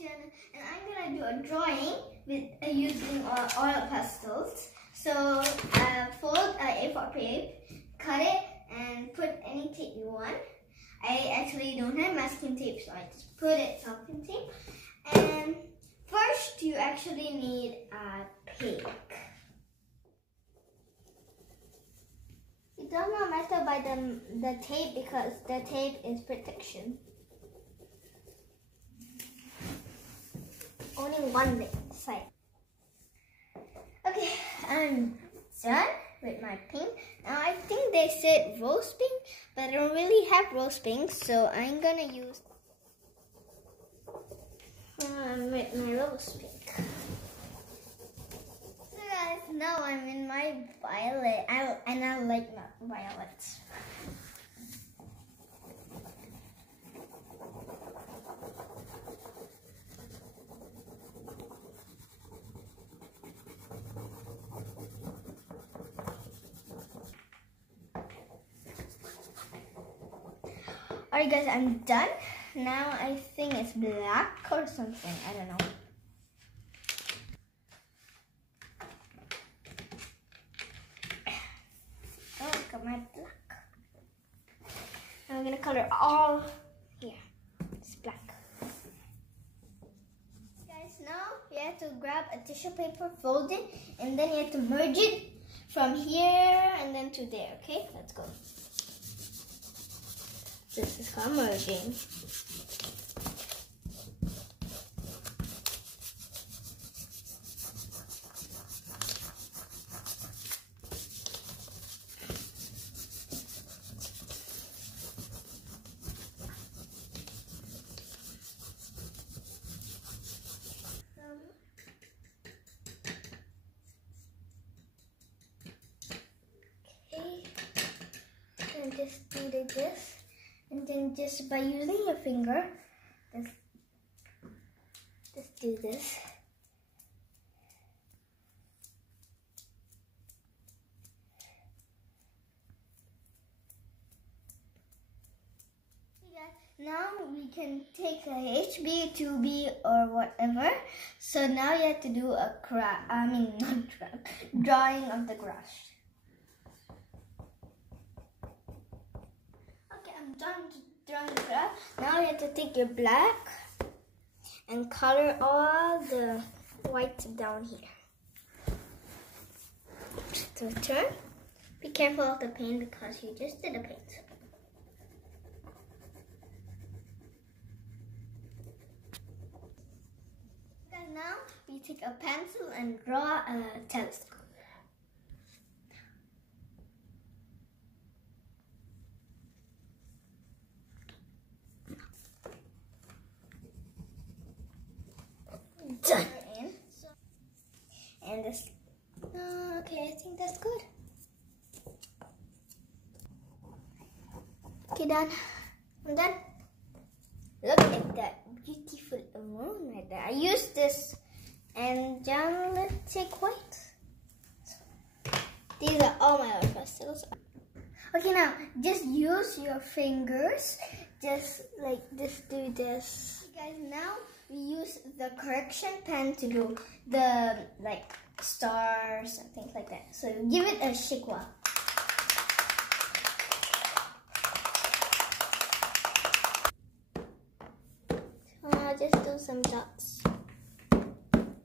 Yoana, and I'm gonna do a drawing with using oil pastels. So fold A4 paper, cut it, and put any tape you want. I actually don't have masking tape, so I just put it selfie tape. And first, you actually need a pink. It does not matter by the tape because the tape is protection. Only one side. Okay, I'm done with my pink. Now I think they said rose pink, but I don't really have rose pink, so I'm gonna use with my rose pink. So guys, now I'm in my violet, and I like violets. Alright guys, I'm done. Now I think it's black or something. I don't know. Oh, look at my black. Now I'm gonna color all here. It's black. Guys, now you have to grab a tissue paper, fold it, and then you have to merge it from here and then to there. Okay, let's go. This is called merging. Okay, and just do this. And then just by using your finger, just do this. Now we can take a HB, 2B or whatever. So now you have to do a drawing of the grass. I'm done drawing the grass. Now you have to take your black and color all the white down here. So turn. Be careful of the paint because you just did a paint. And now we take a pencil and draw a telescope. Done. And this. Okay, I think that's good. Okay, done. I'm done. Look at that beautiful moon right there. I used this, and now let's take white. These are all my oil pastels. Okay, now just use your fingers. Just like this, do this. Okay, guys, now we use the correction pen to do the stars and things like that. So give it a shake while. Just do some dots.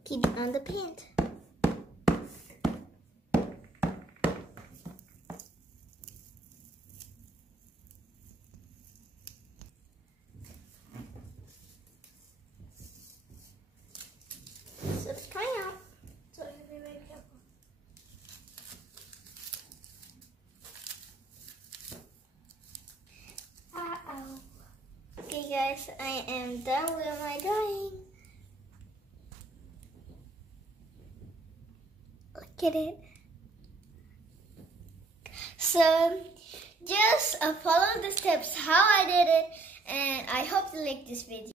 Keep it on the paint. So it's coming out. So you have to be very careful. Uh-oh. Okay guys, I am done with my drawing. Look at it. So just follow the steps how I did it, and I hope you like this video.